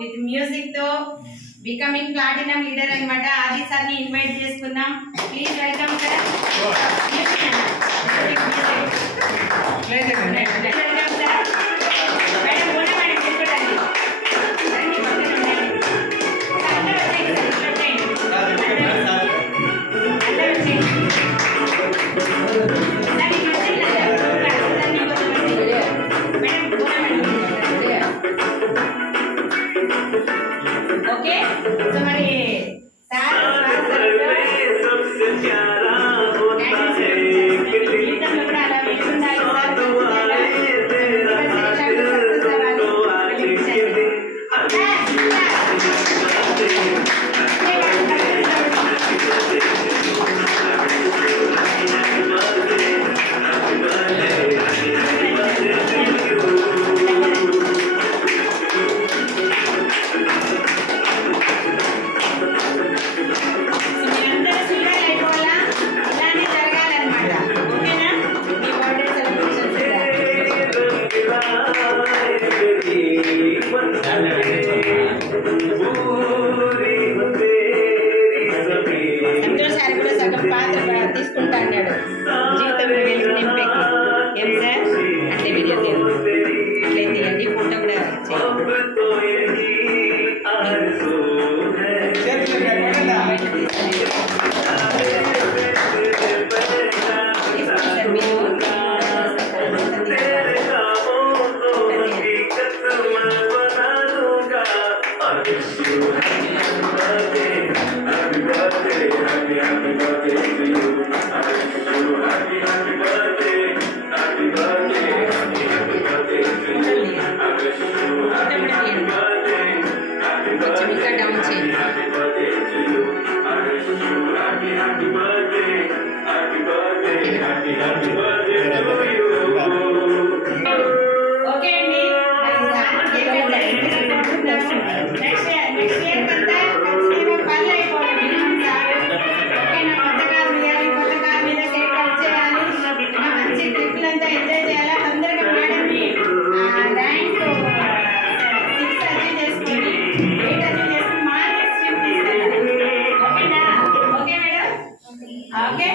With music తో becoming platinum leader అన్నమాట. ఆది సార్ ని ఇన్వైట్ చేసుకుందాం. Please welcome sir. Okay so మరి సార్ కూడా అలా వేసుండాలి సంతోష్ సార్ కూడా సగం పాత్ర తీసుకుంటా అన్నాడు జీవితం వెలుగు నింపేకి. ఏం సార్ అంటే వీడియో అట్లయితే తీయండి, ఫోటో కూడా ఇంకా డౌన్ చేయండి. ఓకే అండి, నెక్స్ట్ ఇయర్ కంతా ఖచ్చితంగా పనులు అయిపోవాలి. ఓకేనా, కొత్త కార్ మీద కేక్ కట్ చేయాలి, మంచి ట్రిప్లంతా ఎంజాయ్ చేయాలి. తొందరగా మేడంని ర్యాంక్ 6 అచీవ్ చేసుకొని 8 అచీవ్ చేసుకుని మార్కెట్ స్ట్రీమ్ తీసుకెళ్ళాలి. ఓకేనా? ఓకే మేడం, ఓకే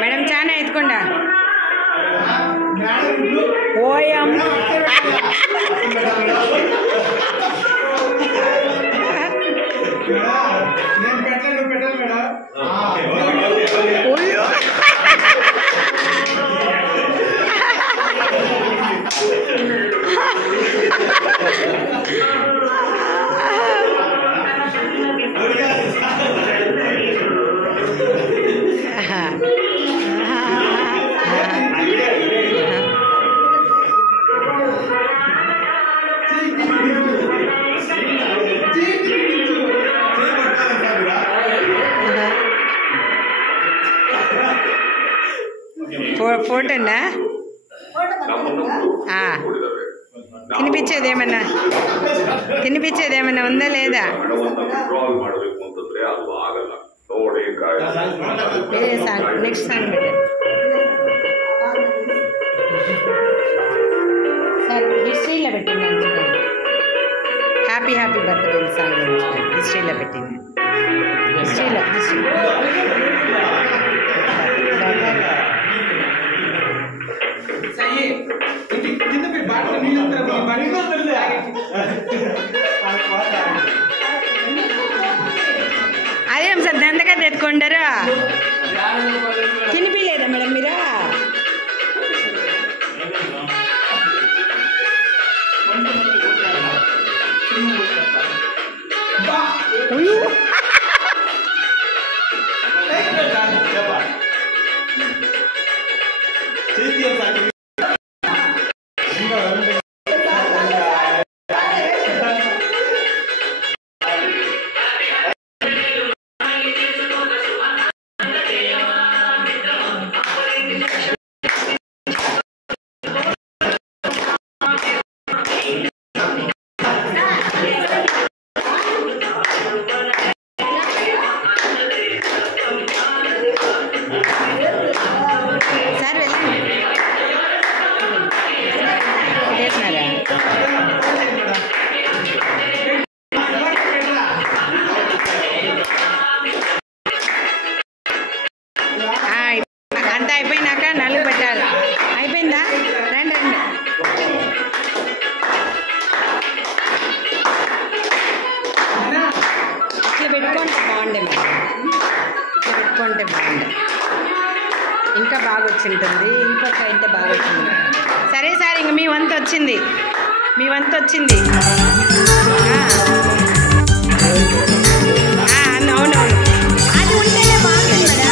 మేడం చాలా ఎత్తుకుండా ఓయం ఫోటోనా తినిపించేదేమన్నా ఉందా లేదా వేరే సాంగ్ నెక్స్ట్ సాంగ్ సార్ హిస్టరీలో పెట్టింది హ్యాపీ హ్యాపీ బర్త్డే సాంగ్ హిస్టరీలో పెట్టింది హిస్టరీలో అదేం సార్ దండగా తెచ్చుకుంటారా తినిపిలేదా మేడం మీరా అంతా అయిపోయినాక నలుగు పెట్టాలి అయిపోయిందా రండి రండి ఇట్లా పెట్టుకుంటే బాగుండే మేడం ఇట్లా పెట్టుకుంటే బాగుండే ఇంకా బాగా వచ్చింటుంది ఇంకొక అయితే బాగా వచ్చింది సరే సార్ ఇంక మీ వంతు వచ్చింది అవునవును అది ఉంటేనే బాగుంటుంది మేడం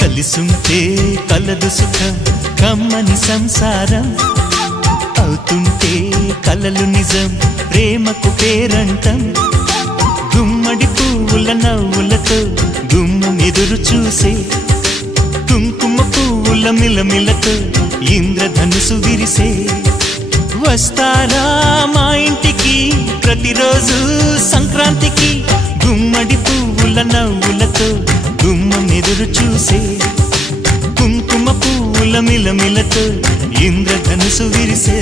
కలిసుంటే కలదు సుఖం కమ్మని సంసారం అవుతుంటే కలలు నిజం ప్రేమకు పేరంటం గుమ్మడి పువ్వుల నవ్వులతో గుమ్మం ఎదురు చూసే కుంకుమ పువ్వుల మిలమిలతో ఇంద్రధనుసు విరిసే వస్తారా మా ఇంటికి ప్రతిరోజు సంక్రాంతికి గుమ్మడి పువ్వుల నవ్వులతో గుమ్మం ఎదురు చూసే కుంకుమ పువ్వుల మిలమిలతో ఇంద్రధనుసు విరిసే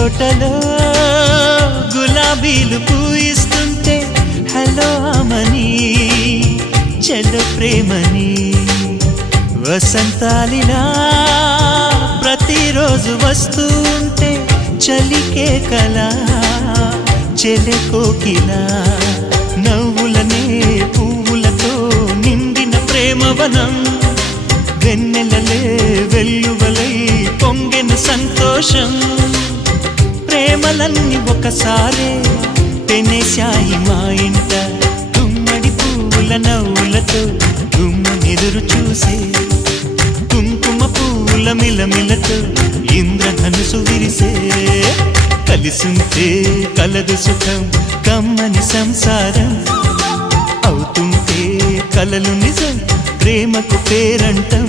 తోటలో గులాబీలు పూయిస్తుంటే హలో అమని చెల్లో ప్రేమని వసంతాలిలా ప్రతిరోజు వస్తూ ఉంటే చలికే కలా చెలె కోకిలా నవ్వులనే పువ్వులతో నిండిన ప్రేమవనం వెన్నెలలే వెల్లువలై పొంగెను సంతోషం ప్రేమలన్నీ ఒకసారే పెనేశాయి మా ఇంట గుమ్మడి పువ్వుల నవ్వులతో గుమ్మనెదురు చూసే కుంకుమ పువ్వుల మిలమిలతో ఇంద్రధనుసు విరిసే కలిసుంటే కలదు సుఖం కమ్మని సంసారం అవుతుంటే కలలు నిజం ప్రేమకు పేరంటం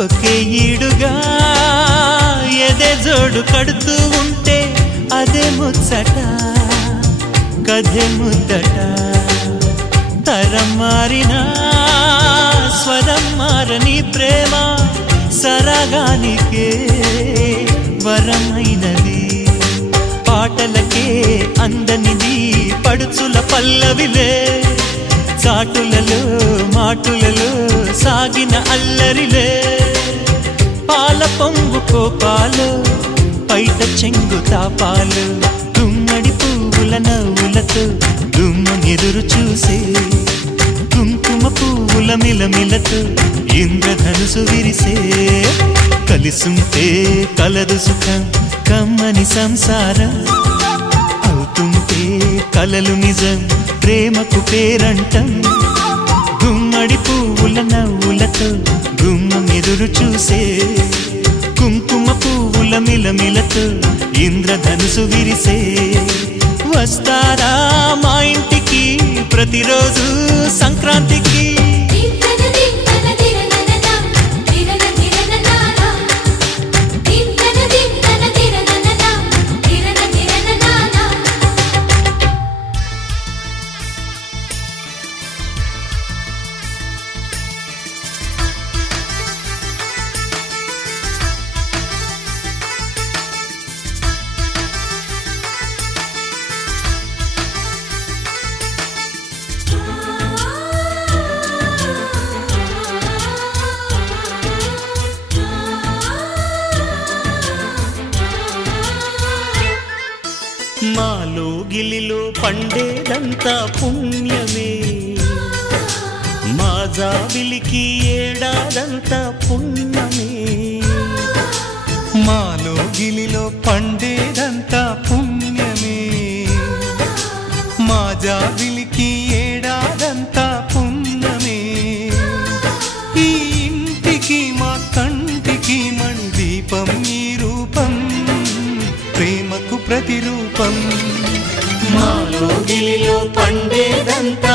ఒకే ఈడుగా ఎదే జోడు కడుతూ ఉంటే అదే ముచ్చట కథే ముద్దట తరం మారినా స్వరం మారని ప్రేమ సరగానికే వరమైనది పాటలకే అందనిది పడుచుల పల్లవిలే చాటులలో మాటులలో సాగిన అల్లరిలే పాల పొంగు కోపాలు పైట చెంగు తాపాలు గుమ్మడి పువ్వుల నవ్వులతో గుమ్మనెదురు చూసే కుంకుమ పువ్వుల మిలమిలతో ఇంద్రధనుసు విరిసే కలిసుంటే కలదు సుఖం కమ్మని సంసారం అవుతుంటే కలలు నిజం ప్రేమకు పేరంటం గుమ్మడి పువ్వుల నవ్వులతో గుమ్మనెదురు చూసే కుంకుమ పువ్వుల మిలమిలతో ఇంద్రధనుసు విరిసే వస్తారా మా ఇంటికి ప్రతిరోజు సంక్రాంతికి మాలో గిలిలో పండేదంతా పుణ్యమే మా జాబిలికి ఏడాదంతా పుణ్యమే మాలో గిలిలో పండేదంతా పుణ్యమే మా జాబిలికి ఏడాదంతా పుణ్యమే ఈ ఇంటికి మా కంటికి మణి దీపం ఈ రూపం ప్రేమకు ప్రతిరూపం మాలో గిలిలో పండేదంతా